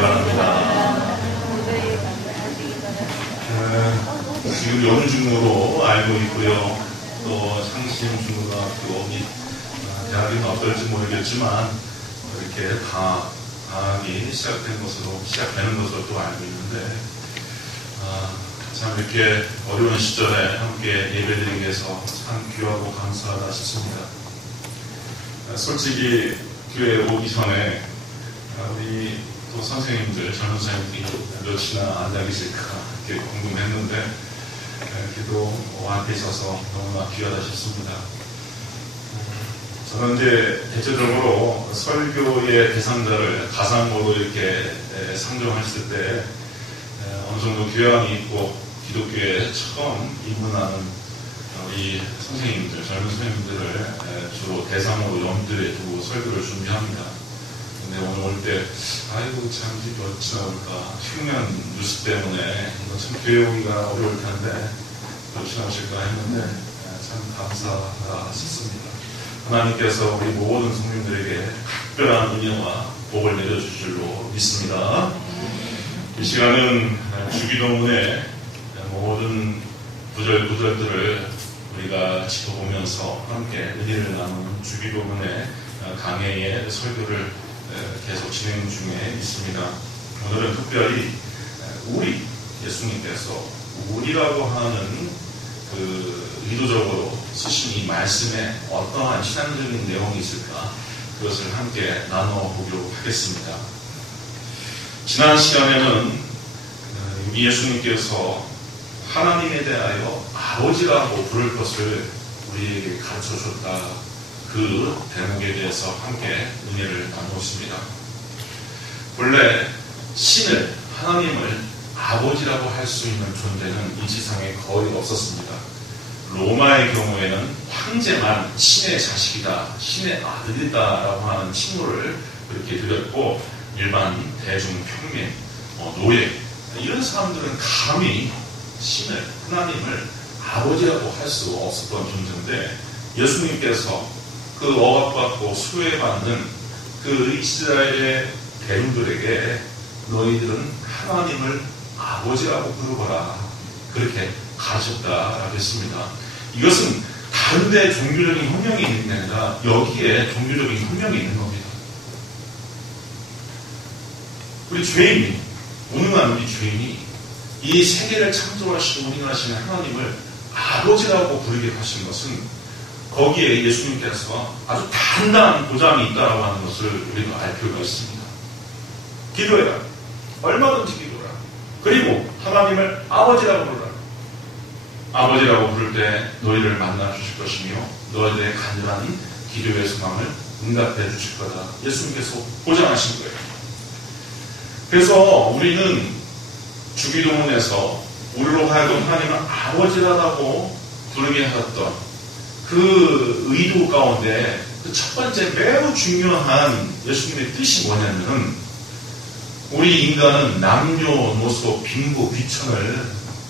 바랍니다. 지금 연중으로 알고 있고요. 또 상심중고등학교 및 대학은 어떨지 모르겠지만 이렇게 방학이 시작되는 것으로 또 알고 있는데 참 이렇게 어려운 시절에 함께 예배드리기 위해서 참 귀하고 감사하다 싶습니다. 솔직히 교회에 오기 전에 우리 또 선생님들, 젊은 선생님들이 몇이나 앉아 계실까 이렇게 궁금했는데 기도와 함께 있어서 너무나 귀하다 싶습니다. 저는 이제 대체적으로 설교의 대상자를 가상으로 이렇게 상정했을 때 어느 정도 교양이 있고 기독교에 처음 입문하는 우리 선생님들, 젊은 선생님들을 주로 대상으로 염두에 두고 설교를 준비합니다. 근데 오늘 올 때, 아이고, 참, 몇이나 올까. 흉년 뉴스 때문에, 이거 참 교회 오기가 어려울 텐데, 몇이나 오실까 했는데, 참 감사하다 싶습니다. 하나님께서 우리 모든 성민들에게 특별한 은혜와 복을 내려주실 줄로 믿습니다. 이 시간은 주기도문의 모든 구절구절들을 우리가 짚어보면서 함께 은혜를 나누는 주기도문의 강해의 설교를 계속 진행 중에 있습니다. 오늘은 특별히 우리 예수님께서 우리라고 하는 의도적으로 쓰신 이 말씀에 어떠한 신앙적인 내용이 있을까 그것을 함께 나눠보도록 하겠습니다. 지난 시간에는 우리 예수님께서 하나님에 대하여 아버지라고 부를 것을 우리에게 가르쳐줬다. 그 대목에 대해서 함께 은혜를 나누었습니다. 본래 신을, 하나님을 아버지라고 할 수 있는 존재는 이 지상에 거의 없었습니다. 로마의 경우에는 황제만 신의 자식이다, 신의 아들이다라고 하는 칭호를 그렇게 드렸고 일반 대중 평민, 노예 이런 사람들은 감히 신을, 하나님을 아버지라고 할 수 없었던 존재인데 예수님께서 그 억압받고 수혜받는 그 이스라엘의 대중들에게 너희들은 하나님을 아버지라고 부르거라 그렇게 가르쳤다라고 했습니다. 이것은 다른데 종교적인 혁명이 있는 게 아니라 여기에 종교적인 혁명이 있는 겁니다. 우리 죄인이, 무능한 우리 죄인이 이 세계를 창조하시고 운행하시는 하나님을 아버지라고 부르게 하신 것은 거기에 예수님께서 아주 단단한 보장이 있다고 하는 것을 우리가 알 필요가 있습니다. 기도해라. 얼마든지 기도해라. 그리고 하나님을 아버지라고 부르라. 아버지라고 부를 때 너희를 만나 주실 것이며 너희들의 간절한 기도의 소망을 응답해 주실 거다. 예수님께서 보장하신 거예요. 그래서 우리는 주기도문에서 우리로 하여금 하나님을 아버지라고 부르게 하셨던 그 의도 가운데 그 첫 번째 매우 중요한 예수님의 뜻이 뭐냐면은 우리 인간은 남녀노소 빈부 귀천을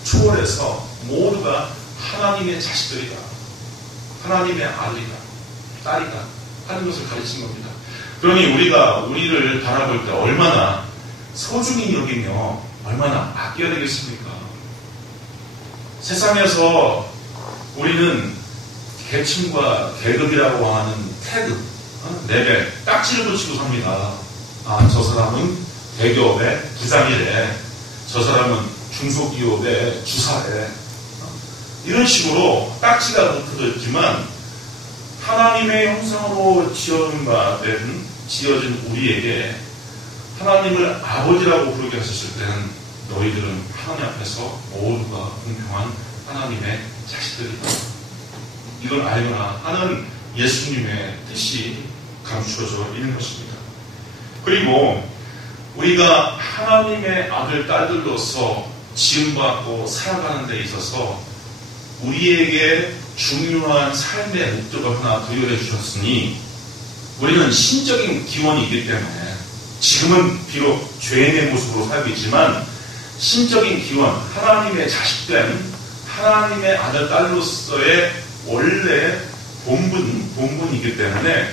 초월해서 모두가 하나님의 자식들이다. 하나님의 아들이다. 딸이다. 하는 것을 가르친 겁니다. 그러니 우리가 우리를 바라볼 때 얼마나 소중히 여기며 얼마나 아껴야 되겠습니까? 세상에서 우리는 계층과 계급이라고 하는 태그, 레벨, 딱지를 붙이고 삽니다. 저 사람은 대기업의 부장이래. 저 사람은 중소기업의 주사래. 이런 식으로 딱지가 붙어있지만 하나님의 형상으로 지어진 우리에게 하나님을 아버지라고 부르게 하셨을 때는 너희들은 하나님 앞에서 모두가 공평한 하나님의 자식들이다. 이걸 알거나 하는 예수님의 뜻이 감추어져 있는 것입니다. 그리고 우리가 하나님의 아들, 딸들로서 지음받고 살아가는 데 있어서 우리에게 중요한 삶의 목적을 하나 부여해 주셨으니 우리는 신적인 기원이 있기 때문에 지금은 비록 죄인의 모습으로 살고 있지만 신적인 기원, 하나님의 자식된 하나님의 아들, 딸로서의 원래 본분이기 때문에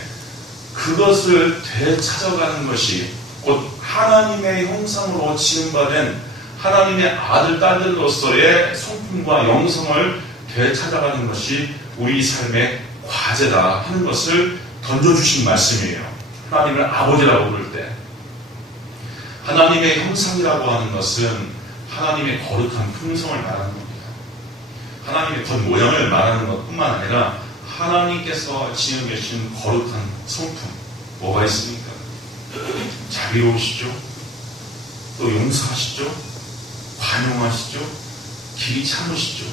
그것을 되찾아가는 것이 곧 하나님의 형상으로 지음받은 하나님의 아들, 딸들로서의 성품과 영성을 되찾아가는 것이 우리 삶의 과제다 하는 것을 던져주신 말씀이에요. 하나님을 아버지라고 부를 때 하나님의 형상이라고 하는 것은 하나님의 거룩한 품성을 말하는 겁니다. 하나님의 겉모양을 말하는 것뿐만 아니라 하나님께서 지어 계신 거룩한 성품 뭐가 있습니까? 자비로우시죠? 또 용서하시죠? 관용하시죠? 길이 참으시죠?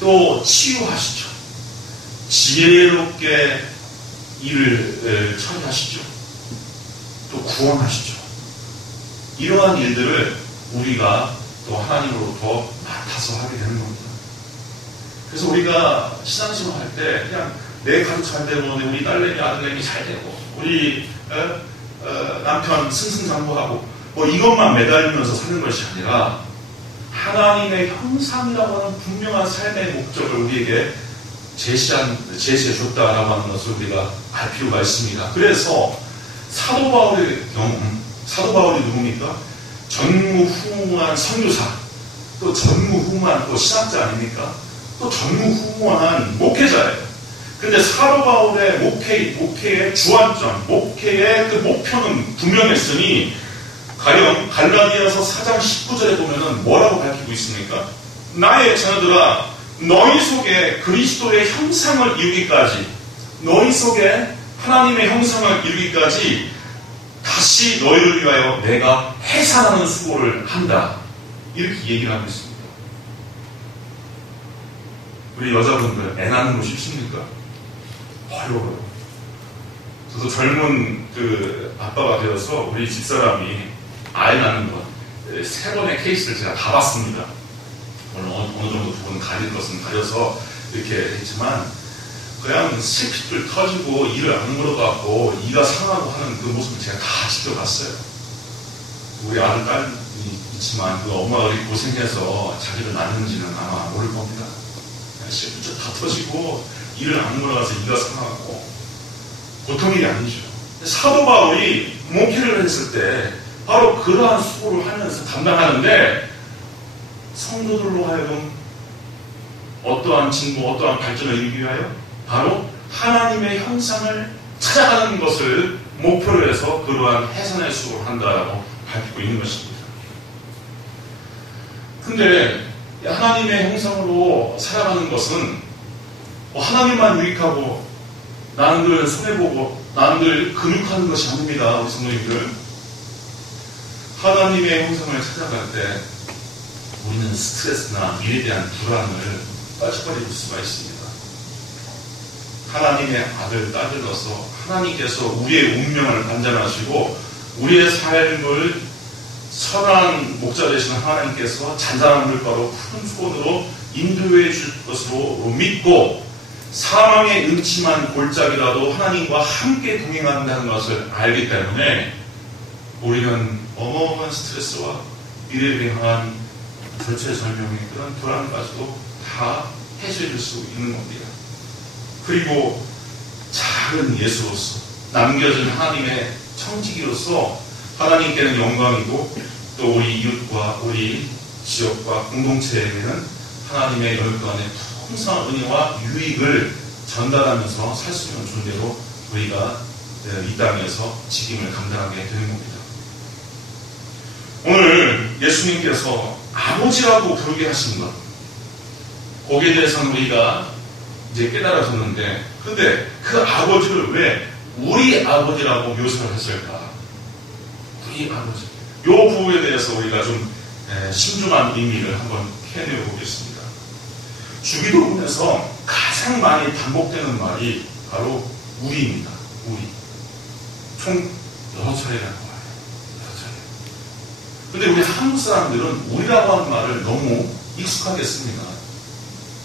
또 치유하시죠? 지혜롭게 일을 처리하시죠? 또 구원하시죠? 이러한 일들을 우리가 또 하나님으로부터 맡아서 하게 되는 겁니다. 그래서 우리가 신앙생활 할 때 그냥 내 가족 잘 되고 우리 딸내미 아들내미 잘 되고 우리 남편 승승장구하고 뭐 이것만 매달리면서 사는 것이 아니라 하나님의 형상이라고 하는 분명한 삶의 목적을 우리에게 제시해 줬다라고 하는 것을 우리가 알 필요가 있습니다. 그래서 사도 바울의 경우, 사도 바울이 누굽니까? 전무후무한 선교사, 또 전무후무한 또 신학자 아닙니까? 또 전무후무한 목회자예요. 근데 사도 바울의 목회의 주안점, 목회의 그 목표는 분명했으니 가령 갈라디아서 4장 19절에 보면은 뭐라고 밝히고 있습니까? 나의 자녀들아 너희 속에 그리스도의 형상을 이루기까지 너희 속에 하나님의 형상을 이루기까지 다시 너희를 위하여 내가 해산하는 수고를 한다. 이렇게 얘기를 하고 있습니다. 우리 여자분들 애 낳는 거 쉽습니까? 어려워요. 저도 젊은 그 아빠가 되어서 우리 집사람이 아이 낳는 것 3번의 케이스를 제가 다 봤습니다. 어느 정도 부분 가릴 것은 가려서 이렇게 했지만 그냥 실핏줄 터지고 이를 악물어갖고 이가 상하고 하는 그 모습을 제가 다 지켜봤어요. 우리 아들 딸이 있지만 그 엄마가 이렇게 고생해서 자기를 낳는지는 아마 모를 겁니다. 실핏줄 다 터지고 이를 악물어가서 이가 상하고 보통 일이 아니죠. 사도 바울이 목회를 했을 때 바로 그러한 수고를 하면서 담당하는데 성도들로 하여금 어떠한 진보, 어떠한 발전을 이루기 위하여 바로 하나님의 형상을 찾아가는 것을 목표로 해서 그러한 해산의 수고를 한다라고 밝히고 있는 것입니다. 근데 하나님의 형상으로 살아가는 것은 하나님만 유익하고 남들 손해보고 남들 근육하는 것이 아닙니다. 우리 성도님들. 하나님의 형상을 찾아갈 때 우리는 스트레스나 일에 대한 불안을 빠져버릴 수가 있습니다. 하나님의 아들, 딸들로서 하나님께서 우리의 운명을 관장하시고 우리의 삶을 선한 목자 되시는 하나님께서 잔잔한 물가로 푸른 수건으로 인도해 줄 것으로 믿고 사망의 음침한 골짜기라도 하나님과 함께 동행한다는 것을 알기 때문에 우리는 어마어마한 스트레스와 미래를 향한 절체절명의 그런 불안까지도 다 해소해줄 수 있는 겁니다. 그리고 작은 예수로서 남겨진 하나님의 청지기로서 하나님께는 영광이고 또 우리 이웃과 우리 지역과 공동체에게는 하나님의 열간의 풍성한 은혜와 유익을 전달하면서 살 수 있는 존재로 우리가 이 땅에서 직임을 감당하게 되는 겁니다. 오늘 예수님께서 아버지라고 부르게 하신 것, 거기에 대해서는 우리가 이제 깨달아졌는데, 근데 그 아버지를 왜 우리 아버지라고 묘사를 했을까? 우리 아버지. 요 부분에 대해서 우리가 좀 신중한 의미를 한번 캐내어 보겠습니다. 주기도문에서 가장 많이 반복되는 말이 바로 우리입니다. 우리. 총 6차례라는 거예요. 6차례. 근데 우리 한국 사람들은 우리라고 하는 말을 너무 익숙하게 씁니다.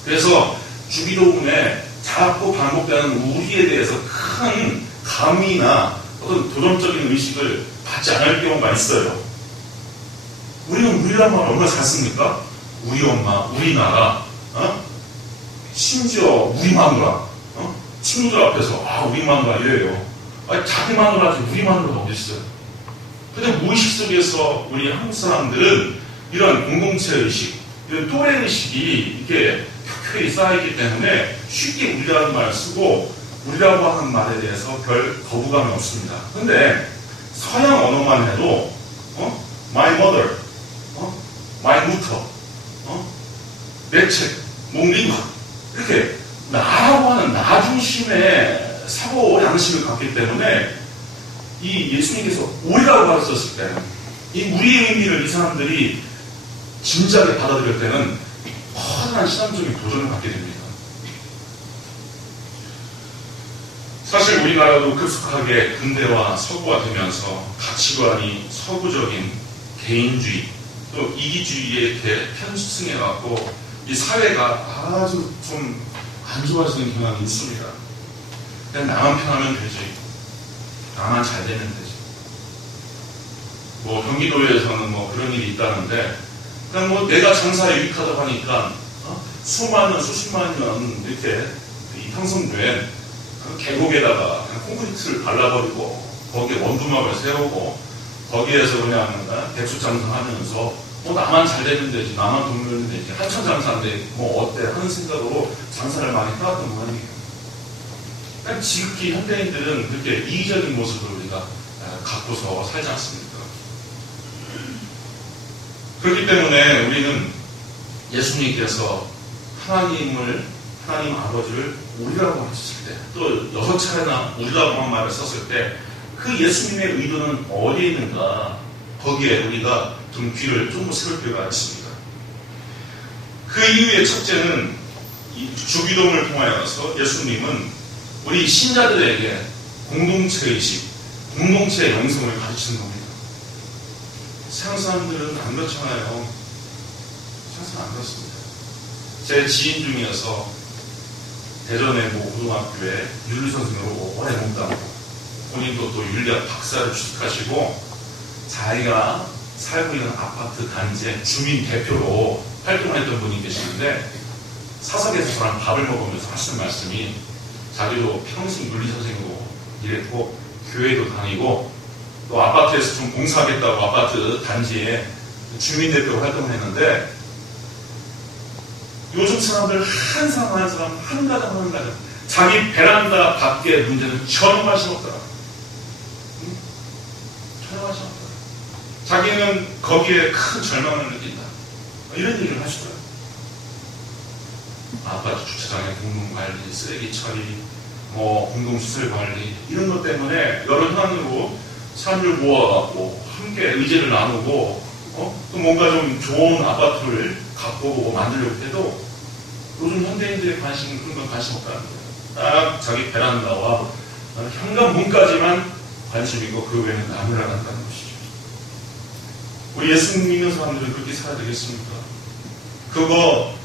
그래서 주기도문에 자꾸 반복되는 우리에 대해서 큰 감이나 어떤 도전적인 의식을 받지 않을 경우가 있어요. 우리는 우리라는 말을 얼마나 잘 씁니까? 우리 엄마, 우리나라, 심지어 우리 마누라, 친구들 앞에서 우리 마누라 이래요. 아니, 자기 마누라지 우리 마누라가 어디 있어요? 근데 무의식 속에서 우리 한국 사람들은 이런 공동체의식, 이런 또래의식이 이렇게 켜켜이 쌓이기 때문에 쉽게 우리라는 말을 쓰고 우리라고 하는 말에 대해서 별 거부감이 없습니다. 근데 서양 언어만 해도 my mother, my mother, 내 책, 몽링 이렇게 나라고 하는 나 중심의 사고 양식을 갖기 때문에 이 예수님께서 우리라고 가르쳤을 때 이 우리의 의미를 이 사람들이 진지하게 받아들일 때는 커다란 신앙적인 도전을 받게 됩니다. 사실 우리나라도 급속하게 근대화, 서구화 되면서 가치관이 서구적인 개인주의, 또 이기주의에 이렇게 편승해갖고 이 사회가 아주 좀 안 좋아지는 경향이 있습니다. 그냥 나만 편하면 되지. 나만 잘 되면 되지. 뭐 경기도에서는 뭐 그런 일이 있다는데 그냥 뭐 내가 장사에 유익하다고 하니까 수많은 수십만 년 이렇게 이 형성된 계곡에다가 그냥 콘크리트를 발라버리고 거기에 원두막을 세우고 거기에서 그냥 백수장사하면서 뭐 나만 잘 되면 되지, 나만 돈 벌면 되지, 한천장사인데 뭐 어때 하는 생각으로 장사를 많이 해왔던 모양이에요. 그러니까 지극히 현대인들은 그렇게 이기적인 모습을 우리가 갖고서 살지 않습니까? 그렇기 때문에 우리는 예수님께서 하나님 아버지를 우리라고 하셨을 때, 또 6차례나 우리라고만 말을 썼을 때, 그 예수님의 의도는 어디에 있는가, 거기에 우리가 좀 귀를 좀 세울 필요가 있습니다. 그 이유의 첫째는 이 주기도문을 통하여서 예수님은 우리 신자들에게 공동체의식, 공동체의 영성을 가르치는 겁니다. 세상 사람들은 안 그렇잖아요. 세상 안 그렇습니다. 제 지인 중에서 대전의 모 고등학교에 윤리 선생으로 오래 몸담고 본인도 또 윤리학 박사를 취득하시고 자기가 살고 있는 아파트 단지의 주민 대표로 활동했던 분이 계시는데 사석에서 저랑 밥을 먹으면서 하시는 말씀이 자기도 평생 윤리 선생으로 일했고 교회도 다니고 또 아파트에서 좀 봉사하겠다고 아파트 단지에 주민 대표로 활동을 했는데 요즘 사람들 한 사람 한 가정 자기 베란다 밖의 문제는 전혀 관심 없더라. 전혀 관심 없더라. 자기는 거기에 큰 절망을 느낀다. 이런 얘기를 하시더라고요. 아파트 주차장의 공동관리, 쓰레기 처리, 뭐 공동시설 관리 이런 것 때문에 여러 현안으로 사람들 모아갖고 함께 의제를 나누고 또 뭔가 좀 좋은 아파트를 갖고 만들려고 해도 요즘 현대인들의 관심은 그런 건 관심 없다는 거예요. 딱 자기 베란다와 현관문까지만 관심 있고 그 외에는 아무나 안 한다는 것이죠. 우리 예수님 믿는 사람들은 그렇게 살아야 되겠습니까? 그거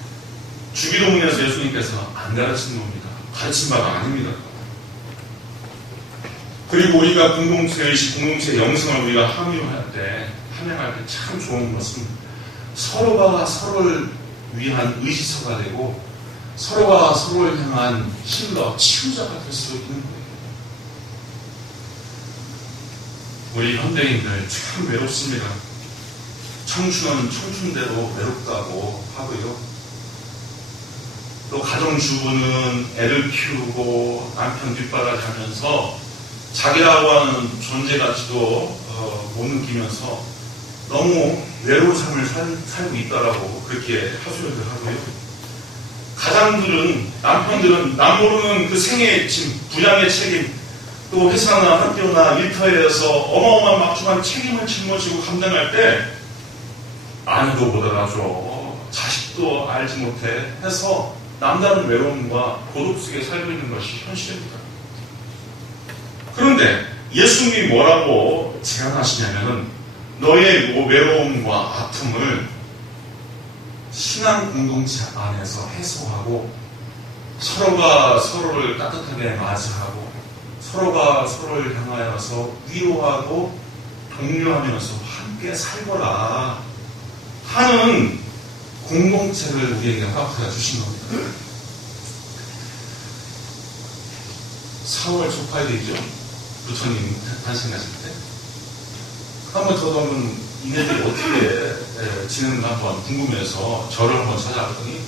주기도문에서 예수님께서 안 가르치는 겁니다. 가르친 바가 아닙니다. 그리고 우리가 공동체의식, 공동체의 영성을 우리가 함양할 때 참 좋은 것은 서로가 서로를 위한 의지서가 되고 서로가 서로를 향한 힐러, 치유자가 될 수 있는 거예요. 우리 현대인들 참 외롭습니다. 청춘은 청춘대로 외롭다고 하고요. 또 가정주부는 애를 키우고 남편 뒷바라지 하면서 자기라고 하는 존재가치도 못 느끼면서 너무 외로운 삶을 살고 있다라고 그렇게 하소연을 하고요. 가장들은, 남편들은 남 모르는 그 생애 짐, 부양의 책임, 또 회사나 학교나 일터에서 어마어마한 막중한 책임을 짊어지고 감당할 때 아내도 못 알아줘, 자식도 알지 못해 해서 남다른 외로움과 고독 속에 살고 있는 것이 현실입니다. 그런데 예수님이 뭐라고 제안하시냐면은 너의 외로움과 아픔을 신앙 공동체 안에서 해소하고 서로가 서로를 따뜻하게 맞이하고 서로가 서로를 향하여서 위로하고 독려하면서 함께 살거라 하는 공동체를 우리에게 허락하여 주신 겁니다. 4월 초파일이죠. 부처님 탄생하실 때. 한번 저도 한번 이네들이 어떻게 지내는가 한번 궁금해서 저를 한번 찾아봤더니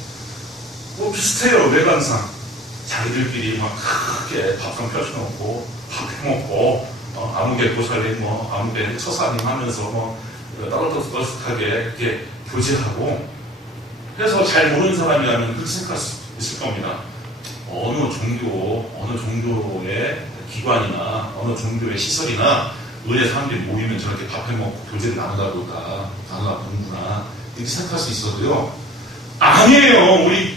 뭐 비슷해요. 외관상. 자기들끼리 막 크게 밥상 펴쳐놓고 밥 해먹고 아무개 고살림 아무개 처사님 하면서 따뜻하게 이렇게 교제하고 그래서 잘 모르는 사람이라면 그렇게 생각할 수 있을 겁니다. 어느 종교의 기관이나 어느 종교의 시설이나 의뢰 사람들이 모이면 저렇게 밥 해먹고 교제를 나누다 보는구나 이렇게 생각할 수 있어도요. 아니에요. 우리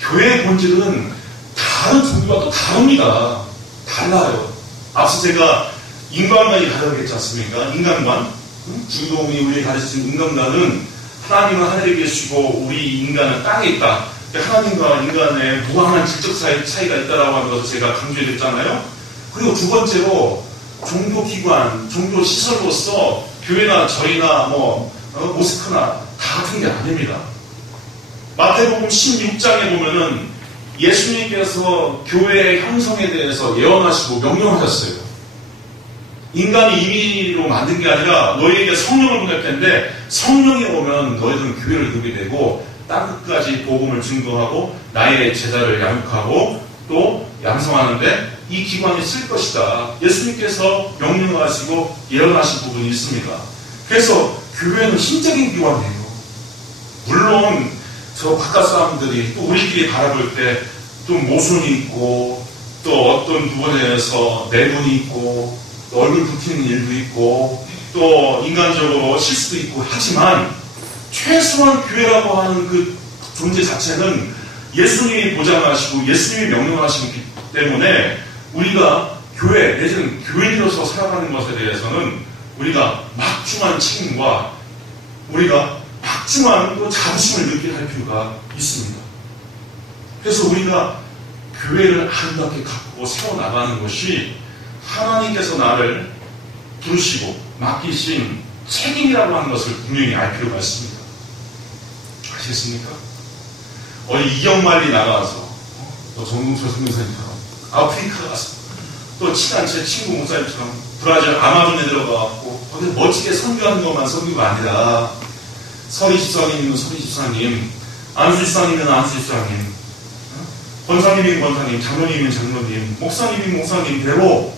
교회의 본질은 다른 종교와 또 다릅니다. 달라요. 앞서 제가 인간관이 다르다고 했지 않습니까? 인간관. 중동이 우리에게 가르친 인간관은 하나님은 하늘에 계시고 우리 인간은 땅에 있다. 하나님과 인간의 무한한 질적 차이가 있다라고 하는 것을 제가 강조해드렸잖아요. 그리고 두 번째로 종교기관, 종교시설로서 교회나 절이나 모스크나 다 같은 게 아닙니다. 마태복음 16장에 보면은 예수님께서 교회의 형성에 대해서 예언하시고 명령하셨어요. 인간이 임의로 만든 게 아니라 너희에게 성령을 보낼 텐데 성령이 오면 너희들은 교회를 이루게 되고 땅끝까지 복음을 증거하고 나의 제자를 양육하고 또 양성하는데 이 기관이 쓸 것이다. 예수님께서 명령하시고 예언하신 부분이 있습니다. 그래서 교회는 신적인 기관이에요. 물론 저 바깥 사람들이 또 우리끼리 바라볼 때 좀 모순이 있고 또 어떤 부분에 대해서 내분이 있고 또 얼굴 붉히는 일도 있고 또 인간적으로 실수도 있고 하지만 최소한 교회라고 하는 그 존재 자체는 예수님이 보장하시고 예수님이 명령하시기 때문에 우리가 교회 내지는 교인으로서 살아가는 것에 대해서는 우리가 막중한 책임과 우리가 막중한 또 자부심을 느끼게 할 필요가 있습니다. 그래서 우리가 교회를 아름답게 갖고 세워나가는 것이 하나님께서 나를 부르시고 맡기신 책임이라고 하는 것을 분명히 알 필요가 있습니다. 아시겠습니까? 어디 이경말리 나가서 또 정동철 선교사님처럼 아프리카 가서 또 친한 제 친구 목사님처럼 브라질 아마존에 들어가고 거기서 멋지게 선교하는 것만 선교가 아니라 서리 집사님이면 서리 집사님, 안수 집사님이면 안수 집사님, 권사님이면 권사님, 장로님이면 장로님, 목사님이면 목사님대로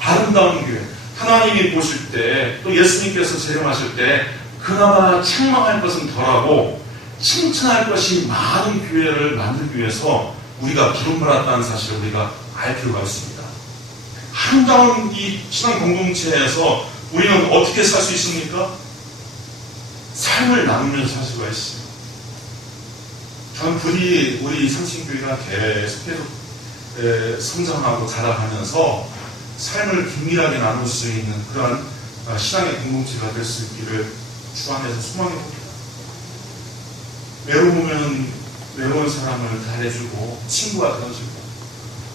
아름다운 교회, 하나님이 보실 때 또 예수님께서 재림하실 때 그나마 책망할 것은 덜하고 칭찬할 것이 많은 교회를 만들기 위해서 우리가 부름받았다는 사실을 우리가 알 필요가 있습니다. 아름다운 이 신앙 공동체에서 우리는 어떻게 살 수 있습니까? 삶을 나누면서 살 수가 있어요. 저는 부디 우리 성신교회가 계속해서 성장하고 자라가면서 삶을 긴밀하게 나눌 수 있는 그런 신앙의 공동체가 될 수 있기를 주 안에서 소망해 봅니다. 외로우면 외로운 사람을 달래주고 친구가 되어주고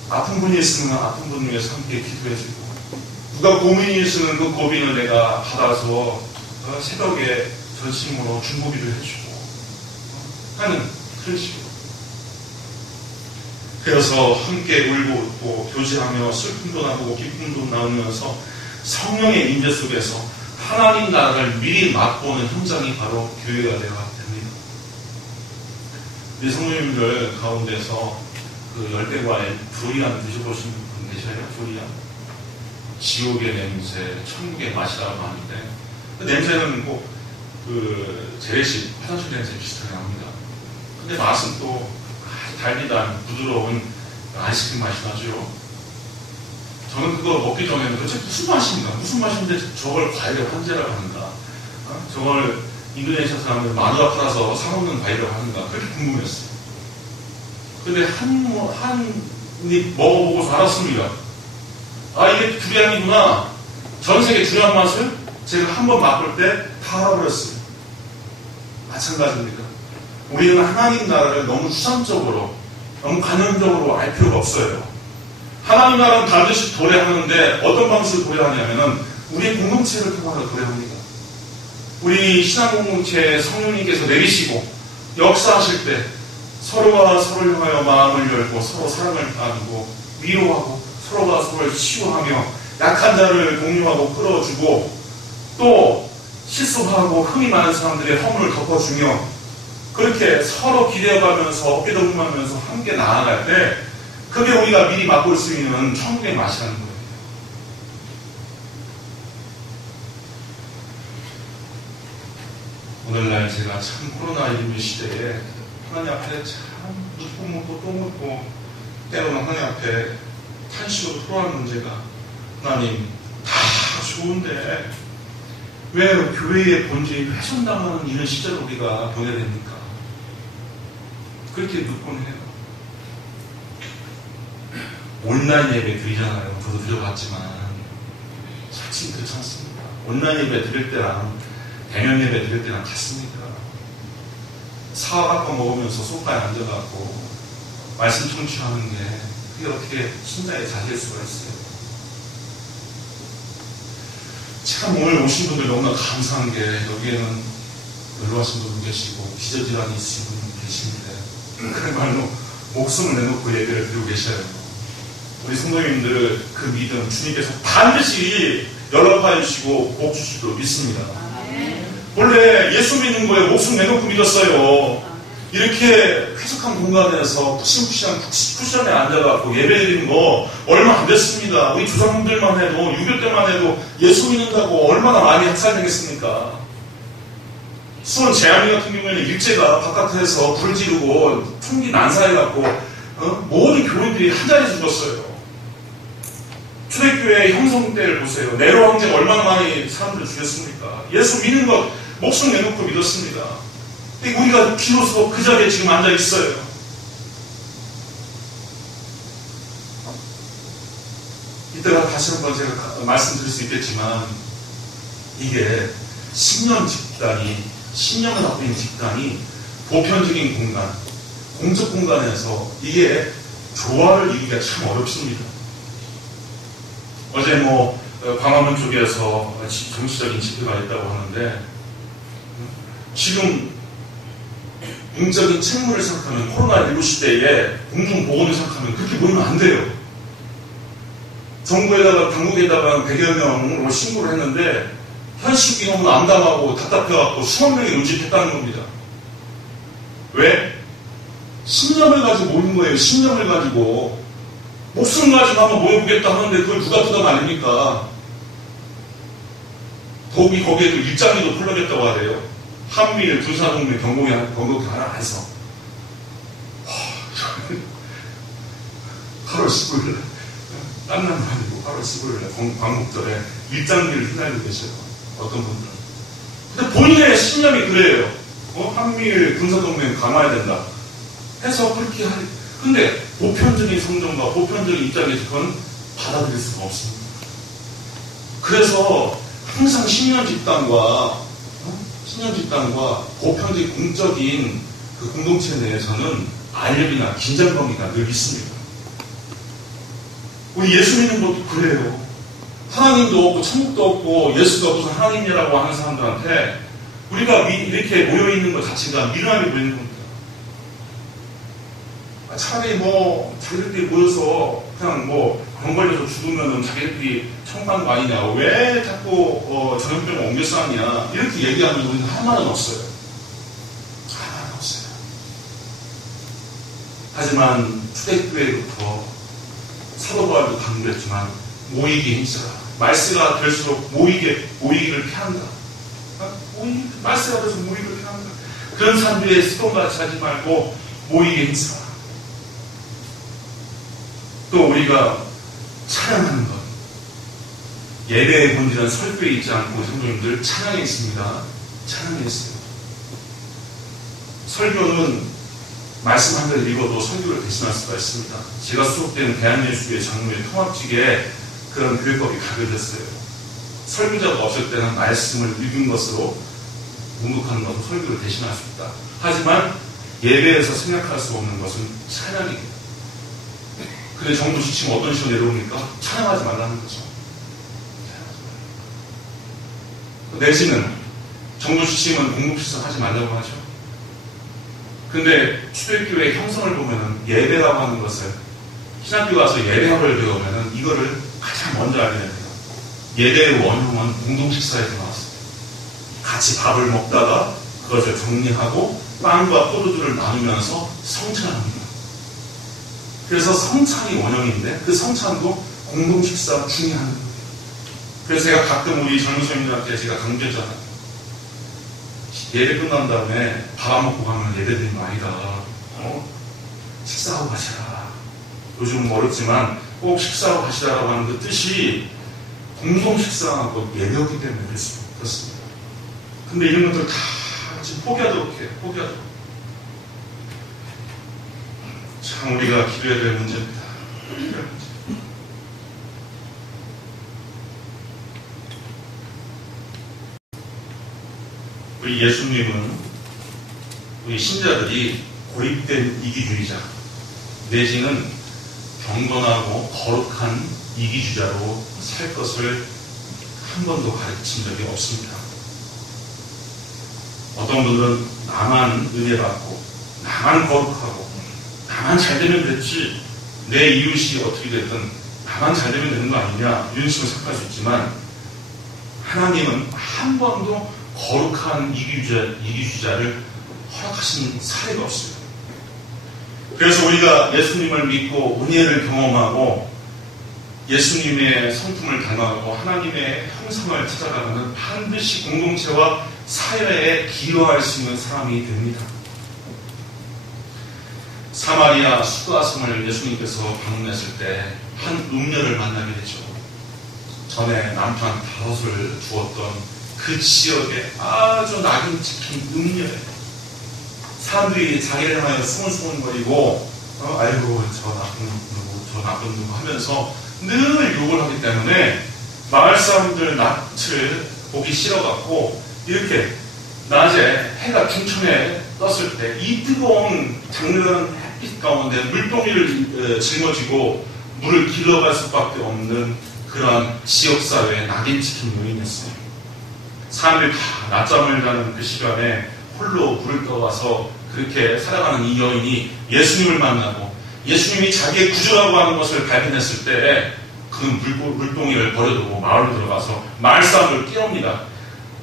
아픈 분이 있으면 아픈 분을 위해서 함께 기도해주고 누가 고민이 있으면 그 고민을 내가 받아서 새벽에 전심으로 중보기도 해주고 하는 그런 식으로 그래서 함께 울고 웃고 교제하며 슬픔도 나누고 기쁨도 나누면서 성령의 임재 속에서 하나님 나라를 미리 맛보는 현장이 바로 교회가 되어야 됩니다. 우리 성도님들 가운데서 그 열대과일 두리안 드셔보신 분 계셔요? 두리안? 지옥의 냄새, 천국의 맛이라고 하는데 그 냄새는 꼭 그 재래식 화장실 냄새 비슷하게 납니다. 근데 맛은 또 달달한 부드러운 아이스크림 맛이 나죠. 저는 그거 먹기 전에는 도대체 무슨 맛인가? 무슨 맛인데 저걸 과일을 환제라고 하는가? 저걸 인도네시아 사람들 마누라 팔아서 사먹는 과일이라고 하는가? 그렇게 궁금했어요. 근데 한 입 먹어보고서 알았습니다. 아, 이게 두리안이구나. 전 세계 두리안 맛을 제가 한 번 맛볼 때 다 알아버렸어요. 마찬가지입니다. 우리는 하나님 나라를 너무 추상적으로, 너무 관념적으로 알 필요가 없어요. 하나님 나라는 반드시 도래하는데 어떤 방식으로 도래하냐면은 우리의 공동체를 통해서 도래합니다. 우리 신앙 공동체에 성령님께서 내리시고 역사하실 때 서로가 서로를 향하여 마음을 열고 서로 사랑을 나누고 위로하고 서로가 서로를 치유하며 약한 자를 공유하고 끌어주고 또 실수하고 흠이 많은 사람들의 허물을 덮어주며 그렇게 서로 기대어가면서 어깨동무하면서 함께 나아갈 때 그게 우리가 미리 맛볼 수 있는 천국의 맛이라는 거예요. 오늘날 제가 참 코로나19 시대에 하나님 앞에 참 묻고 또 묻고 때로는 하나님 앞에 탄식으로 토로하는 문제가 하나님 다 좋은데 왜 교회의 본질이 훼손당하는 이런 시절을 우리가 보내야 됩니까? 그렇게 묻곤 해요. 온라인 예배 드리잖아요. 저도 드려봤지만 사실 그렇지 않습니다. 온라인 예배 드릴 때랑 대면 예배 드릴 때랑 같습니다. 사과바꿔 먹으면서 소파에 앉아갖고 말씀 청취하는 게 그게 어떻게 신자의 자질 수가 있어요. 참 오늘 오신 분들 너무나 감사한 게 여기에는 놀러 와신 분도 계시고 기저질환이 있으신 분도 계신데 그야말로 목숨을 내놓고 예배를 드리고 계셔요. 우리 성도님들 그 믿음 주님께서 반드시 연락해 주시고 복 주시도록 믿습니다. 원래 예수 믿는 거에 목숨 내놓고 믿었어요. 이렇게 쾌적한 공간에서 푸신푸신한 쿠션에 앉아갖고 예배드리는 거 얼마 안 됐습니다. 우리 조상님들만 해도 6.25 때만 해도 예수 믿는다고 얼마나 많이 학살되겠습니까? 수원 재앙리 같은 경우에는 일제가 바깥에서 불을 지르고 총기 난사해갖고 모든 교인들이 한 자리에 죽었어요. 초대교회 형성 때를 보세요. 네로 황제가 얼마나 많이 사람들을 죽였습니까? 예수 믿는 것 목숨 내놓고 믿었습니다. 우리가 비로소 그 자리에 지금 앉아 있어요. 이때가 다시 한번 제가 말씀드릴 수 있겠지만 이게 신령을 갖고 있는 집단이 보편적인 공간, 공적 공간에서 이게 조화를 이루기가 참 어렵습니다. 어제 광화문 쪽에서 정치적인 집회가 있다고 하는데 지금 공적인 책무를 생각하면 코로나19 시대에 공중보건을 생각하면 그렇게 모이면 안 돼요. 정부에다가 당국에다가 100여 명으로 신고를 했는데 현실이 너무 암담하고 답답해갖고 수만 명이 논집했다는 겁니다. 왜? 신념을 가지고 모인 거예요. 신념을 가지고 목숨 가지고 한번 모여보겠다 하는데 그걸 누가 부담 아닙니까? 더욱이 거기에도 일장기도 풀려겠다고 하래요. 한미일 군사동맹 경고기 하나 해서 8월 15일 땀나는 아니고 8월 15일에 광복절에 일장기를 휘날리고 계셔요. 어떤 분들은. 근데 본인의 신념이 그래요. 한미일 군사동맹 강화해야 된다 해서 그렇게 하니 근데 보편적인 성정과 보편적인 입장에서 그건 받아들일 수가 없습니다. 그래서 항상 신념 집단과 보편적인 공적인 그 공동체 내에서는 알력이나 긴장감이나 늘 있습니다. 우리 예수 믿는 것도 그래요. 하나님도 없고 천국도 없고 예수가 무슨 하나님이라고 하는 사람들한테 우리가 이렇게 모여있는 것 자체가 미련하게 보이는 겁니다. 차라리 자기들끼리 모여서 그냥 병 걸려서 죽으면은 자기들끼리 청구하는 거 아니냐. 왜 자꾸 전염병을 옮겨 싸느냐. 이렇게 얘기하면 우리는 할 말은 없어요. 할 말은 없어요. 하지만 초대교회부터 사도 바울도 강조했지만 모이기 힘쓰라. 말세가 될수록 모이기를 피한다. 말세가 돼서 모이기를 피한다. 그런 사람들의 수동같이 하지 말고 모이기 힘쓰라. 또 우리가 찬양하는 것. 예배의 본질은 설교에 있지 않고 성도님들 찬양에 있습니다. 찬양에 있어요. 설교는 말씀 한 가지 읽어도 설교를 대신할 수가 있습니다. 제가 수업되는 대한예수교회 장로의 통합직에 그런 교회법이 가려졌어요. 설교자가 없을 때는 말씀을 읽은 것으로 묵묵하는 것으로 설교를 대신할 수 있다. 하지만 예배에서 생각할 수 없는 것은 찬양입니다. 근데 정부 지침 어떤 식으로 내려옵니까? 찬양하지 말라는 거죠. 내지는 정부 지침은 공동칠성 하지 말라고 하죠. 근데 초대교회 형성을 보면은 예배라고 하는 것을 신학교 가서 예배학을 배우면은 이거를 가장 먼저 알게 됩니다. 예배의 원형은 공동식사에서 나왔습니다. 같이 밥을 먹다가 그것을 정리하고 빵과 포도주를 나누면서 성찬합니다. 그래서 성찬이 원형인데 그 성찬도 공동 식사 중에 하는 거예요. 그래서 제가 가끔 우리 젊은이들한테 제가 강조했잖아요. 예배 끝난 다음에 밥 안 먹고 가면 예배드린 거 아니다. 식사하고 가시라. 요즘은 어렵지만 꼭 식사하고 가시라고 하는 그 뜻이 공동 식사하고 예배였기 때문에 그렇습니다. 근데 이런 것들 다 지금 포기하도록 해요. 포기하도록. 참 우리가 기도해야 될 문제입니다. 우리 예수님은 우리 신자들이 고립된 이기주의자 내지는 경건하고 거룩한 이기주의자로 살 것을 한 번도 가르친 적이 없습니다. 어떤 분들은 나만 은혜받고 나만 거룩하고 나만 잘되면 됐지 내 이웃이 어떻게 됐든 나만 잘되면 되는 거 아니냐 이런 식으로 생각할 수 있지만 하나님은 한 번도 거룩한 이기주의자를 허락하신 사례가 없어요. 그래서 우리가 예수님을 믿고 은혜를 경험하고 예수님의 성품을 닮아가고 하나님의 형상을 찾아가면 반드시 공동체와 사회에 기여할 수 있는 사람이 됩니다. 사마리아 수가성을 예수님께서 방문했을 때 한 음녀를 만나게 되죠. 전에 남편 5을 주었던 그 지역에 아주 낙인 찍힌 음녀예요. 사람들이 자기를 향하여 수근수근거리고 아이고 저 나쁜 누구 하면서 늘 욕을 하기 때문에 마을 사람들 낯을 보기 싫어갖고 이렇게 낮에 해가 중천에 떴을 때 이 뜨거운 장르는 햇빛 가운데 물동이를 짊어지고 물을 길러갈 수밖에 없는 그런 지역사회에 낙인 찍힌 여인이었어요. 사람들이 다 낮잠을 자는 그 시간에 홀로 물을 떠와서 그렇게 살아가는 이 여인이 예수님을 만나고 예수님이 자기의 구주라고 하는 것을 발견했을 때 그 물동이를 버려두고 마을로 들어가서 마을 사람들을 깨웁니다.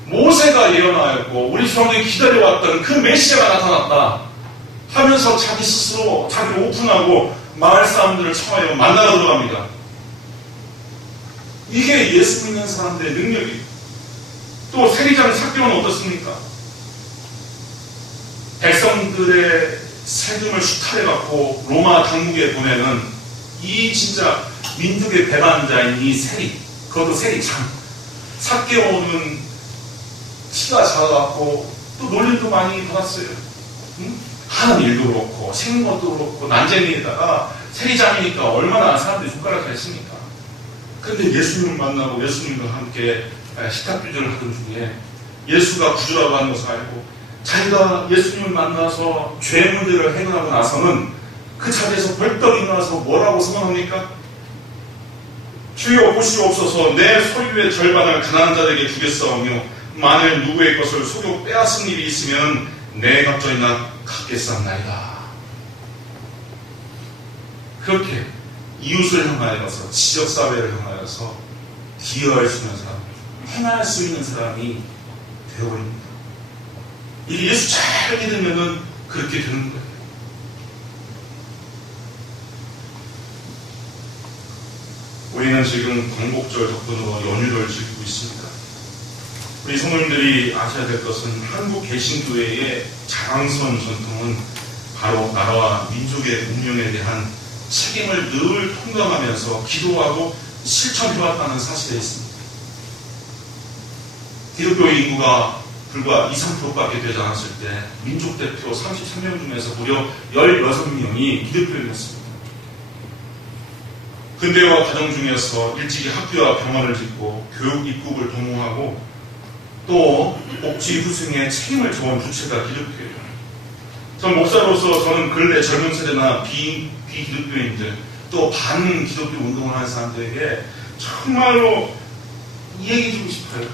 모세가 예언하였고 우리 조상들이 기다려왔던 그 메시아가 나타났다 하면서 자기 스스로 자기를 오픈하고 마을 사람들을 청하여 만나러 들어갑니다. 이게 예수 믿는 사람들의 능력이에요. 또 세리장 삭개오는 어떻습니까? 백성들의 세금을 수탈해갖고 로마 당국에 보내는 이 진짜 민족의 배반자인 이 세리, 그것도 세리장 삭개오는 키가 작아갖고 또 놀림도 많이 받았어요. 하는 일도 그렇고 생긴 것도 그렇고 난쟁이에다가 세리장이니까 얼마나 사람들이 손가락을 했습니까? 그런데 예수님을 만나고 예수님과 함께 식탁주전을 하던 중에 예수가 구주라고 하는 것을 알고 자기가 예수님을 만나서 죄 문제를 해결하고 나서는 그 자리에서 벌떡 일어나서 뭐라고 선언합니까? 주여 보시옵소서 내 소유의 절반을 가난한 자들에게 주겠사오며 만일 누구의 것을 속여 빼앗은 일이 있으면 내 갑절이나 갚겠사옵나이다. 그렇게 이웃을 향하여서 지역사회를 향하여서 기여할 수 있는 사람, 행할 수 있는 사람이 되어버립니다. 이 예수 잘 믿으면은 그렇게 되는 거예요. 우리는 지금 광복절 덕분으로 연휴를 즐기고 있습니다. 우리 성도님들이 아셔야 될 것은 한국 개신교회의 자랑스러운 전통은 바로 나라와 민족의 운명에 대한 책임을 늘 통감하면서 기도하고 실천해왔다는 사실에 있습니다. 기독교의 인구가 불과 2, 3%밖에 되지 않았을 때 민족 대표 33명 중에서 무려 16명이 기독교인이었습니다. 근대화 과정 중에서 일찍이 학교와 병원을 짓고 교육 입국을 도모하고 또 복지 후승에 책임을 져온 주체가 기독교예요. 전 목사로서 저는 근래 젊은 세대나 비기독교인들 또 반기독교 운동을 하는 사람들에게 정말로 이 얘기 주고 싶어요.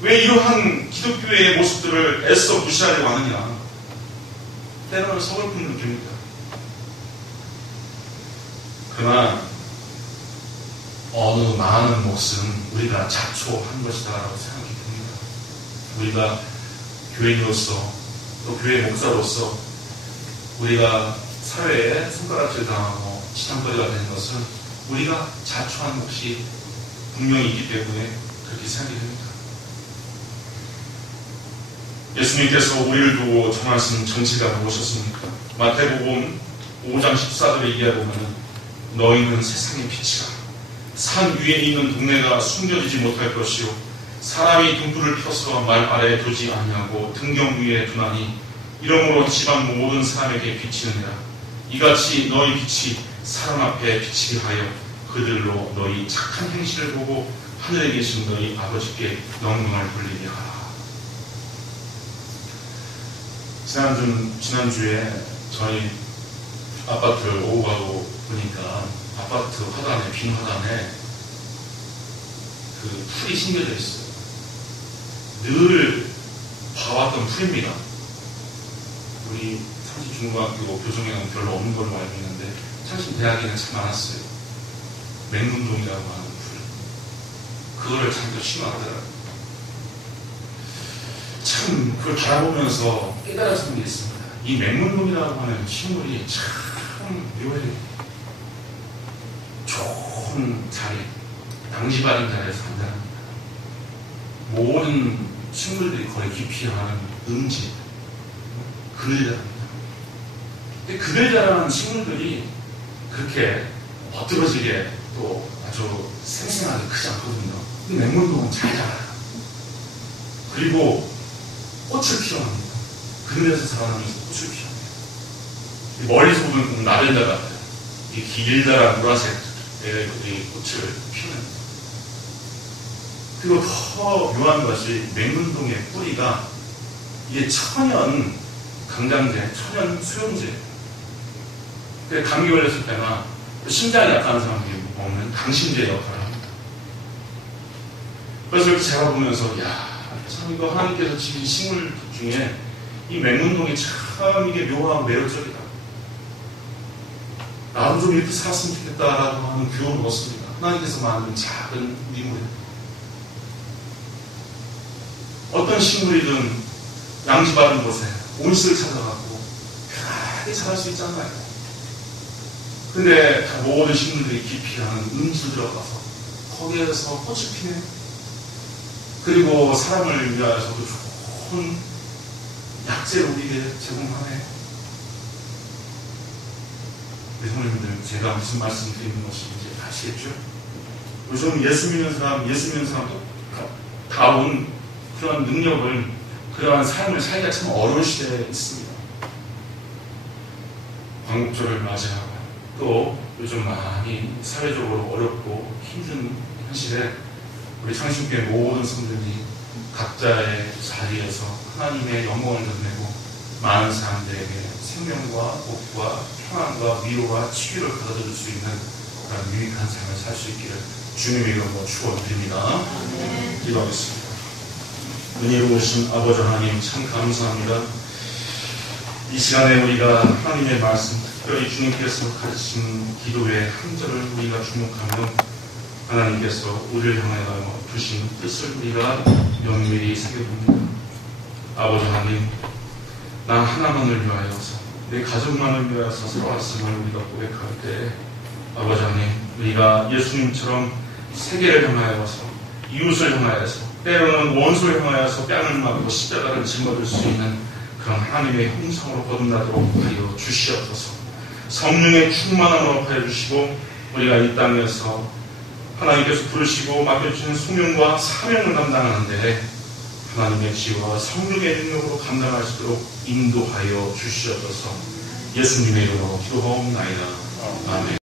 왜 이러한 기독교의 모습들을 애써 무시하려고 하느냐. 때로는 서글픈 느낌입니다. 그러나 어느 많은 몫은 우리가 자초한 것이다라고 생각이 듭니다. 우리가 교인으로서 또 교회 목사로서 우리가 사회에 손가락질 당하고 지탄거리가 되는 것은 우리가 자초한 몫이 분명히 있기 때문에 그렇게 생각이 됩니다. 예수님께서 우리를 두고 정하신 정치가 무엇이었습니까? 마태복음 5장 14절에 얘기해 보면 너희는 세상의 빛이라. 산 위에 있는 동네가 숨겨지지 못할 것이요 사람이 등불을 펴서 말 아래에 두지 아니하고 등경 위에 두나니 이러므로 지방 모든 사람에게 비치느니라. 이같이 너희 빛이 사람 앞에 비치게 하여 그들로 너희 착한 행실을 보고 하늘에 계신 너희 아버지께 영광을 돌리게 하라. 지난주에 저희 아파트를 오고 가고 보니까 아파트 화단에, 빈 화단에 그 풀이 심겨져 있어요. 늘 봐왔던 풀입니다. 우리 상시중고등학교 교정에는 별로 없는 걸로 알고 있는데 상신대학에는 참 많았어요. 맹문동이라고 하는 풀. 그거를 참또 심어하더라고요. 참 그걸 바라보면서 깨달았던 게 있습니다. 이 맹문동이라고 하는 식물이 참 묘해요. 좋은 자리, 양지바른 자리에서 산다는 모든 식물들이 거의 기피하는 음지, 그늘자랍니다. 근데 그늘자라는 식물들이 그렇게 멋들어지게 또 아주 생생하게 크지 않거든요. 근데 맹문동은 잘 자라요. 그리고 꽃을 피워납니다. 그늘에서 살아나면서 꽃을 피워납니다. 멀리서 보면 꼭 나벨다 같아요. 이 길다란 보라색의 꽃을 피워냅니다. 그리고 더 묘한 것이 맹문동의 뿌리가 이게 천연 강장제, 천연 수용제. 감기 걸렸을 때나 심장이 약한 사람들이 먹는 강심제 역할을 합니다. 그래서 이렇게 제가 보면서 참 이거 하나님께서 지은 식물 중에 이 맹문동이 참 이게 묘하고 매력적이다. 나도 좀 이렇게 살았으면 좋겠다라고 하는 교훈을 얻습니다. 하나님께서 만든 작은 미물입니다. 어떤 식물이든 양지바른 곳에 온실을 찾아가고 편하게 자랄 수 있잖아요. 근데 모든 식물들이 기피하는 음지로 들어가서 거기에서 꽃이 피네요. 그리고 사람을 위하여서도 좋은 약재를 우리에게 제공하네요. 우리 성도님들, 제가 무슨 말씀 드리는 것인지 아시겠죠? 요즘 예수 믿는 사람도 다운 그런 능력을, 그러한 삶을 살기가 참 어려운 시대에 있습니다. 광복절을 맞이하고 또 요즘 많이 사회적으로 어렵고 힘든 현실에 우리 창신교회 모든 성도들이 각자의 자리에서 하나님의 영광을 드러내고 많은 사람들에게 생명과 복과 평안과 위로와 치유를 받아들일 수 있는 그런 유익한 삶을 살 수 있기를 주님의 이름으로 축원드립니다. 기도하겠습니다. 은혜로우신 아버지 하나님 참 감사합니다. 이 시간에 우리가 하나님의 말씀, 특별히 주님께서 가르친 기도의 한 절을 우리가 주목하면 하나님께서 우리를 향하여 두신 뜻을 우리가 면밀히 새겨봅니다. 아버지 하나님, 나 하나만을 위하여서, 내 가족만을 위하여서 살아왔음을 우리가 고백할 때 아버지 하나님, 우리가 예수님처럼 세계를 향하여서, 이웃을 향하여서, 때로는 원수를 향하여서 뺨을 맞고 십자가를 짊어질 수 있는 그런 하나님의 형상으로 거듭나도록 하여 주시옵소서. 성령의 충만함으로 하여 주시고 우리가 이 땅에서 하나님께서 부르시고 맡겨주시는 소명과 사명을 감당하는데 하나님의 지혜와 성령의 능력으로 감당할 수 있도록 인도하여 주시옵소서. 예수님의 이름으로 기도하옵나이다. 아멘.